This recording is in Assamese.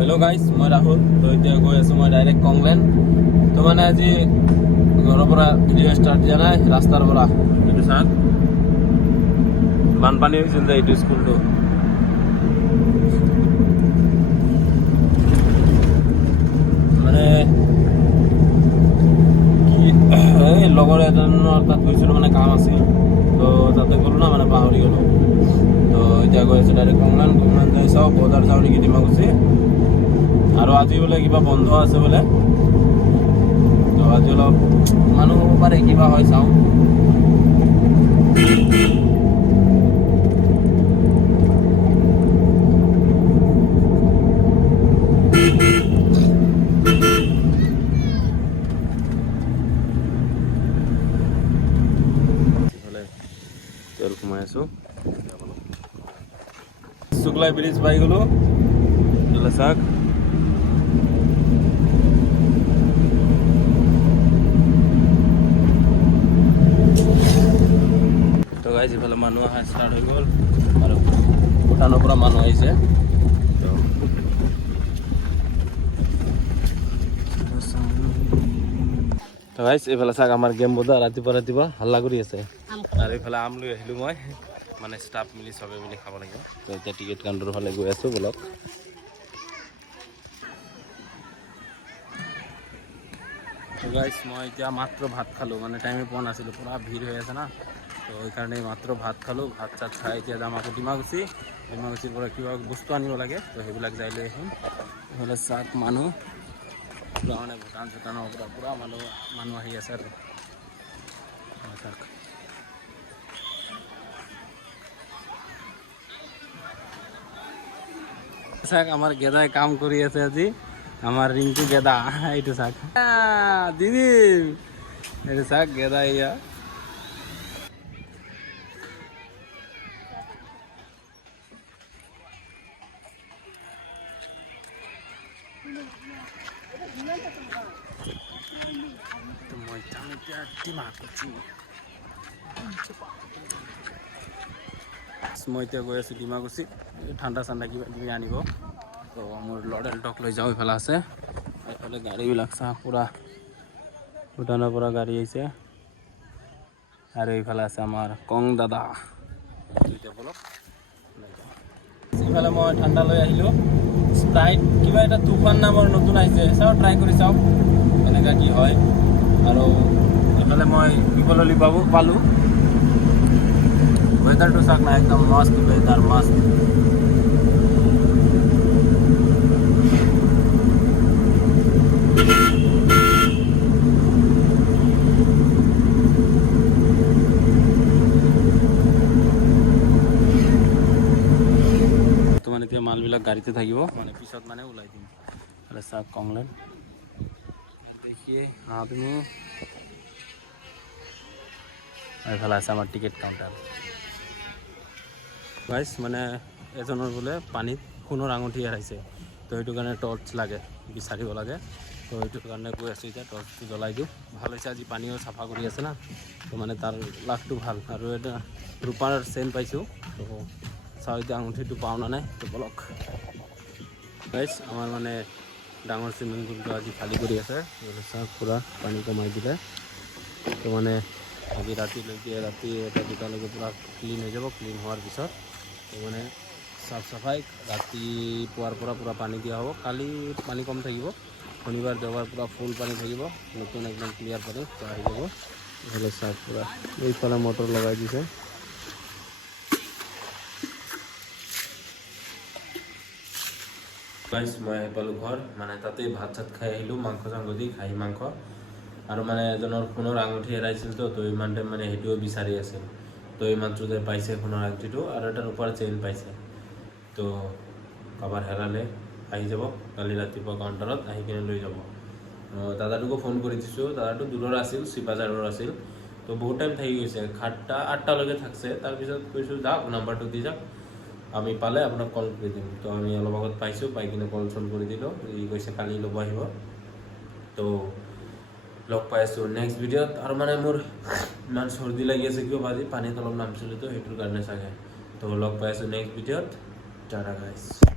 হেল্ল' গাইজ, মই ৰাহুল। তো এতিয়া গৈ আছোঁ মই ডাইৰেক্ট কংলেন। তো মানে আজি ঘৰৰ পৰা ভিডিঅ' ষ্টাৰ্ট দিয়া নাই, ৰাস্তাৰ পৰা এইটো চাওক বানপানী হৈছিল যে এইটো স্কুলটো। মানে কি এই লগৰ এজনৰ তাত গৈছিলোঁ, মানে কাম আছিল। তো তাতে গ'লোঁ না, মানে পাহৰি গ'লোঁ। তো এতিয়া গৈ আছোঁ ডাইৰেক্ট কংলেন যাই চাওঁ, বজাৰ চাওঁ নেকি ডিমাকুছি। আৰু আজি বোলে কিবা বন্ধ আছে বোলে, তো আজি অলপ মানুহ হ'ব পাৰে, কিবা হয় চাওঁ। তেল সোমাই আছোঁ, শুক্লাই ব্ৰিজ পাই গ'লোঁ। চাওক তো গাইজ ইফালে মানুহ অহা ষ্টাৰ্ট হৈ গ'ল, আৰু ভূটানৰ পৰা মানুহ আহিছে। তো গাইজ এইফালে চাওক আমাৰ গেম বজাৰ ৰাতিপুৱা হাল্লা কৰি আছে। আৰু এইফালে আম লৈ আহিলোঁ মই, মানে ষ্টাফ মিলি চবে মিলি খাব লাগিব। তো এতিয়া টিকেট কাউণ্টাৰৰ ফালে গৈ আছোঁ বলক। তো গাইজ মই এতিয়া মাত্ৰ ভাত খালোঁ, মানে টাইমে পোৱা নাছিলোঁ, পূৰা ভিৰ হৈ আছে না। তো সেইকাৰণে মাত্ৰ ভাত খালোঁ। ভাত চাত খাই এতিয়া যাম আকৌ ডিমাকুছিৰ পৰা কিবা বস্তু আনিব লাগে, তো সেইবিলাক যাই লৈ আহিম। এইফালে চাওক মানুহ পূৰা, মানে ভূটানৰ পৰা পূৰা মানুহ আহি আছে আৰু চাওক। চাওক আমাৰ গেদাই কাম কৰি আছে আজি, আমাৰ ৰিংকু গেদা। এইটো চাওক দিদি, এইটো চাওক গেদা ইয়া। মই যাম এতিয়া ডিমাকুছি। মই এতিয়া গৈ আছোঁ ডিমাকুছি, ঠাণ্ডা কিবা কিবি আনিব। তো মোৰ লডেলটক লৈ যাওঁ, এইফালে আছে। এইফালে গাড়ীবিলাক চাওক, পূৰা ভূটানৰ পৰা গাড়ী আহিছে। আৰু এইফালে আছে আমাৰ কং দাদা। এতিয়া বলক এইফালে মই ঠাণ্ডা লৈ আহিলোঁ, স্প্ৰাইট কিবা এটা তুফান নামৰ নতুন আহিছে, চাওঁ ট্ৰাই কৰি চাওঁ এনেকুৱা কি হয়। আৰু এইফালে মই পিপললি পালোঁ। ৱেডাৰটো চাওক না, একদম মস্ত ৱেডাৰ, মস্ত। মানে এতিয়া মালবিলাক গাড়ীতে থাকিব, মানে পিছত মানে ওলাই দিম। চাওক কংলেন দেখিয়ে তুমি। এইফালে আছে আমাৰ টিকেট কাউণ্টাৰ। গাইজ মানে এজনৰ বোলে পানীত সোণৰ আঙুঠি হেৰাইছে, তো সেইটো কাৰণে টৰ্চ লাগে, বিচাৰিব লাগে। তো সেইটো কাৰণে গৈ আছোঁ, এতিয়া টৰ্চটো জ্বলাই দিওঁ। ভাল হৈছে আজি পানীও চাফা কৰি আছে না, তো মানে তাৰ লাকটো ভাল। আৰু এটা ৰূপাৰ চেইন পাইছোঁ, তো চাওঁ এতিয়া আঙুঠিটো পাওঁ না নাই। তো বলক গাইজ আমাৰ মানে ডাঙৰ চুইমিং পুলটো আজি খালী কৰি আছে, চাওক পূৰা পানী কমাই দিলে। তো মানে আজি ৰাতিলৈকে, ৰাতি 1-2টালৈকে পূৰা ক্লিন হৈ যাব। ক্লিন হোৱাৰ পিছত তো মানে চাফ চাফাই ৰাতিপুৱাৰ পৰা পূৰা পানী দিয়া হ'ব। কালি পানী কম থাকিব, শনিবাৰ দেওবাৰ পূৰা ফুল পানী থাকিব, নতুন একদম ক্লিয়াৰ পানী তো আহি যাব। এইফালে চাওক পূৰা এইফালে মটৰ লগাই দিছে। গাইজ মই আহি পালোঁ ঘৰ, মানে তাতেই ভাত চাত খাই আহিলোঁ, মাংস চাংস দি খাহী মাংস। আৰু মানে এজনৰ সোণৰ আঙুঠি হেৰাইছিল, তো ইমান টাইম মানে সেইটোও বিচাৰি আছিল। তো এই মাত্ৰ যে পাইছে সোণৰ আঙুঠিটো, আৰু এটা ৰূপাৰ চেইন পাইছে। তো কাৰোবাৰ হেৰালে আহি যাব, কালি ৰাতিপুৱা কাউণ্টাৰত আহি কিনে লৈ যাব। দাদাটোকো ফোন কৰি দিছোঁ, দাদাটো দূৰৰ আছিল, চিপাঝাৰৰ আছিল। তো বহুত টাইম থাকি গৈছে, 7টা-8টালৈকে থাকছে। তাৰপিছত কৈছোঁ যাওক, নাম্বাৰটো দি যাওক, আমি পালে আপোনাক কল কৰি দিম। তো আমি অলপ আগত পাইছোঁ, পাই কিনে কল চল কৰি দিলোঁ। ই কৈছে কালি ল'ব আহিব। তো লগ পাই আছোঁ নেক্সট ভিডিঅ'ত। আৰু মানে মোৰ ইমান চৰ্দি লাগি আছে কিয় আজি, পানীত অলপ নামছিলোঁ তো সেইটোৰ কাৰণে চাগে। তো লগ পাই আছোঁ নেক্সট ভিডিঅ'ত। টাটা গাইজ।